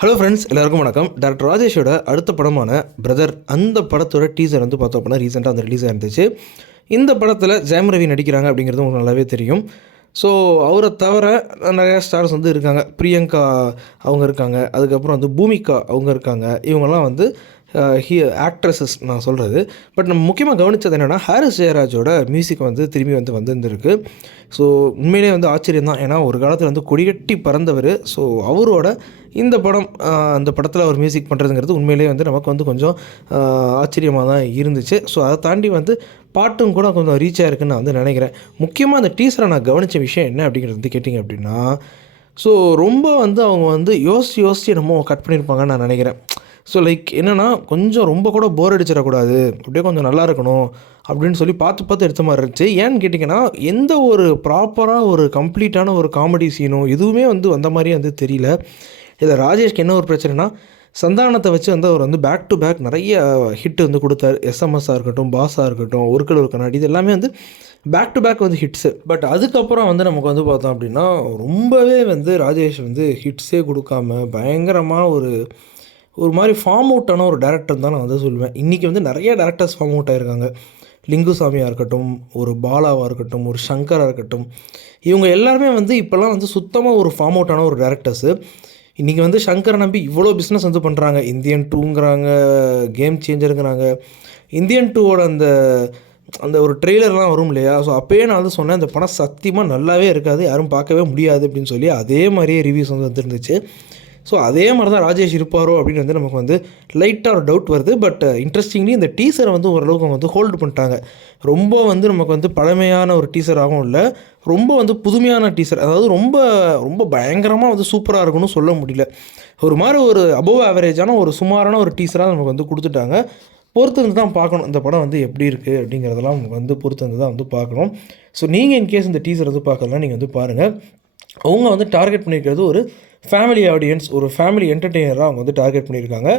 Hello friends, எல்லாருக்கும் வணக்கம். Doctor ராஜேஷோட அடுத்த படமான பிரதர், அந்த படத்தோட டீசர் வந்து பார்த்தோம் அப்படின்னா ரீசெண்டாக வந்து ரிலீஸ் ஆயிருந்துச்சு. இந்த படத்தில் ஜெயம் ரவி நடிக்கிறாங்க அப்படிங்கிறது உங்களுக்கு நல்லாவே தெரியும். ஸோ அவரை தவிர நிறையா ஸ்டார்ஸ் வந்து இருக்காங்க. பிரியங்கா அவங்க இருக்காங்க, அதுக்கப்புறம் வந்து பூமிகா அவங்க இருக்காங்க. இவங்கெல்லாம் வந்து ஆக்ட்ரஸஸ் நான் சொல்கிறது. பட் நம்ம முக்கியமாக கவனித்தது என்னென்னா, ஹாரிஸ் ஜெயராஜோட மியூசிக் வந்து திரும்பி வந்துருந்துருக்கு. ஸோ உண்மையிலே வந்து ஆச்சரியம் தான். ஏன்னா ஒரு காலத்தில் வந்து கொடிகட்டி பறந்தவர். ஸோ அவரோட இந்த படம், அந்த படத்தில் அவர் மியூசிக் பண்ணுறதுங்கிறது உண்மையிலே வந்து நமக்கு வந்து கொஞ்சம் ஆச்சரியமாக தான் இருந்துச்சு. ஸோ அதை தாண்டி வந்து பாட்டும் கூட கொஞ்சம் ரீச் ஆகிருக்குன்னு நான் வந்து நினைக்கிறேன். முக்கியமாக அந்த டீசரை நான் கவனித்த விஷயம் என்ன அப்படிங்கிறது வந்து கேட்டிங்க அப்படின்னா, ஸோ ரொம்ப வந்து அவங்க வந்து யோசித்து என்னமோ கட் பண்ணியிருப்பாங்கன்னு நான் நினைக்கிறேன். ஸோ லைக் என்னென்னா, கொஞ்சம் ரொம்ப கூட போர் அடிச்சிடக்கூடாது, அப்படியே கொஞ்சம் நல்லா இருக்கணும் அப்படின்னு சொல்லி பார்த்து எடுத்த மாதிரி இருந்துச்சு. ஏன்னு கேட்டிங்கன்னா, எந்த ஒரு ப்ராப்பராக ஒரு கம்ப்ளீட்டான ஒரு காமெடி சீனோ எதுவுமே வந்து வந்த மாதிரியே வந்து தெரியல. இதில் ராஜேஷ்க்கு என்ன ஒரு பிரச்சனைனா, சந்தானத்தை வச்சு வந்து அவர் வந்து பேக் டு பேக் நிறைய ஹிட் வந்து கொடுத்தாரு. எஸ்எம்எஸ்ஸாக இருக்கட்டும், பாஸாக இருக்கட்டும், ஒரு கல் ஒரு கண்ணாடி, இது எல்லாமே வந்து பேக் டு பேக் வந்து ஹிட்ஸு. பட் அதுக்கப்புறம் வந்து நமக்கு வந்து பார்த்தோம் அப்படின்னா, ரொம்பவே வந்து ராஜேஷ் வந்து ஹிட்ஸே கொடுக்காம பயங்கரமாக ஒரு மாதிரி ஃபார்ம் அவுட்டான ஒரு டேரக்டர் தான் நான் வந்து சொல்லுவேன். இன்றைக்கி வந்து நிறைய டேரக்டர்ஸ் ஃபார்ம் அவுட் ஆகிருக்காங்க. லிங்குசாமியாக இருக்கட்டும், ஒரு பாலாவாக இருக்கட்டும், ஒரு சங்கராக இருக்கட்டும், இவங்க எல்லாருமே வந்து இப்போல்லாம் வந்து சுத்தமாக ஒரு ஃபார்ம் அவுட்டான ஒரு டேரக்டர்ஸு. இன்றைக்கி வந்து சங்கரை நம்பி இவ்வளோ பிஸ்னஸ் வந்து பண்ணுறாங்க. இந்தியன் 2ங்கிறாங்க, கேம் சேஞ்சருங்கிறாங்க. இந்தியன் 2வோட அந்த அந்த ஒரு ட்ரெய்லர்லாம் வரும் இல்லையா? ஸோ அப்போயே நான் வந்து சொன்னேன், இந்த படம் சத்தியமாக நல்லாவே இருக்காது, யாரும் பார்க்கவே முடியாது அப்படின்னு சொல்லி. அதே மாதிரியே ரிவ்யூஸ் வந்து வந்துருந்துச்சு. ஸோ அதே மாதிரி தான் ராஜேஷ் இருப்பாரோ அப்படின்னு வந்து நமக்கு வந்து லைட்டாக ஒரு டவுட் வருது. பட் இன்ட்ரெஸ்டிங்லி இந்த டீசரை வந்து ஓரளவுக்கு வந்து ஹோல்டு பண்ணிட்டாங்க. ரொம்ப வந்து நமக்கு வந்து பழமையான ஒரு டீசராகவும் இல்லை, ரொம்ப வந்து புதுமையான டீசர், அதாவது ரொம்ப ரொம்ப பயங்கரமாக வந்து சூப்பராக இருக்குன்னு சொல்ல முடியல. ஒரு மாதிரி ஒரு அபோவ் ஆவரேஜான ஒரு சுமாரான ஒரு டீசராக நமக்கு வந்து கொடுத்துட்டாங்க. பொறுத்து வந்து தான் பார்க்கணும் இந்த படம் வந்து எப்படி இருக்குது அப்படிங்கிறதெல்லாம் நமக்கு வந்து பொறுத்து வந்து தான் வந்து பார்க்கணும். ஸோ நீங்கள் இன்கேஸ் இந்த டீசர் வந்து பார்க்கலாம், நீங்கள் வந்து பாருங்கள். அவங்க வந்து டார்கெட் பண்ணியிருக்கிறது ஒரு ஃபேமிலி ஆடியன்ஸ், ஒரு ஃபேமிலி என்டர்டெய்னராக அவங்க வந்து டார்கெட் பண்ணியிருக்காங்க.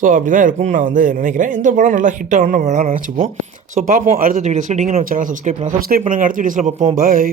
ஸோ அப்படி தான் இருக்கும்னு நான் வந்து நினைக்கிறேன். இந்த படம் நல்லா ஹிட் ஆகணும்னு வேணாம் நினச்சிப்போம். ஸோ பார்ப்போம் அடுத்த வீடியோஸில். நீங்கள் நம்ம சேனல் சப்ஸ்கிரைப் பண்ணுங்கள். அடுத்த வீடியோஸில் பார்ப்போம். பாய்.